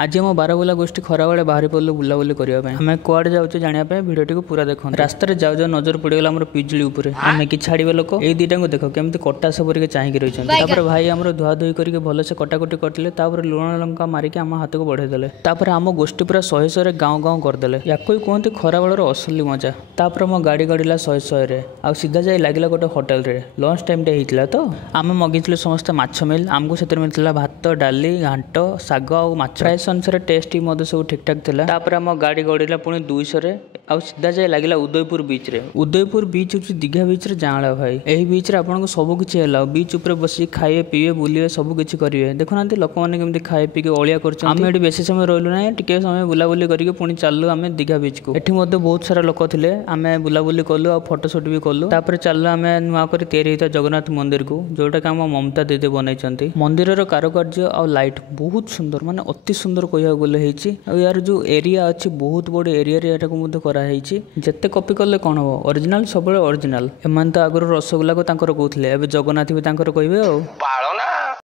आज आम बारबुला गोष्ठी खराबे बाहर पड़े बुलाबुली करने आम कुआड़े जाऊे जानापी भिडियो को पूरा देख रास्त जाऊ जाऊ नजर पड़गला आम पिजुली उपर आम कि छाड़े लोक ये दुटा को देख केमी कटा सब चाहिए रही भाई आम धुआ धुई करके भलसे कटाकटी करते लुण लंका मारिक आम हाथ को बढ़ेदेले आम गोष्ठी पूरा शहे शहे गाँव गाँव करदे या कहते खरा बेलर असली मजा तापर मो गाड़ी गड़िला शहे शहे आ सीधा जाए लगे गोटे होटेल रे लंच टाइम होता तो आम मगेलु समस्त माछ मिल आमको से मिलता भात डाली घाट शाग आ माछ प्राइस अनुसार टेस्ट सब ठीक ठाक था तापर आम गाड़ी गड़िला पुणी 200 आ सीधा जाए लगे उदयपुर बीच रे उदयपुर बीच हूँ दीघा बीच रे जाँला भाई यही बीच रे आपको सबकि है बीच उपर बस खाए पीए बुले सबकि करेंगे देखुना लोक मैंने केमती खाए पी अलिया कर बेसी समय रहलु ना टे समय बुलाबुली करके पुणी चलु आम दीघा बीच को एठी बहुत सारा लोक थे आम बुलाबुली कलु आ फोटोशूट भी कलु तापर चलु आम नुआ कर तैयारी होता जगन्नाथ मंदिर को जोटा कि आम ममता दीदी बनई मंदिर कारुकार्य आ लाइट बहुत सुंदर माने अति सुंदर कह गले यार जो एरिया अच्छी बहुत बड़ एरिया कराई जिते कॉपी कले कौन हम ओरिजिनल सब ओरिजिनल एम तो आगुरी रसगुल्ला को कहते जगन्नाथ भी कहे।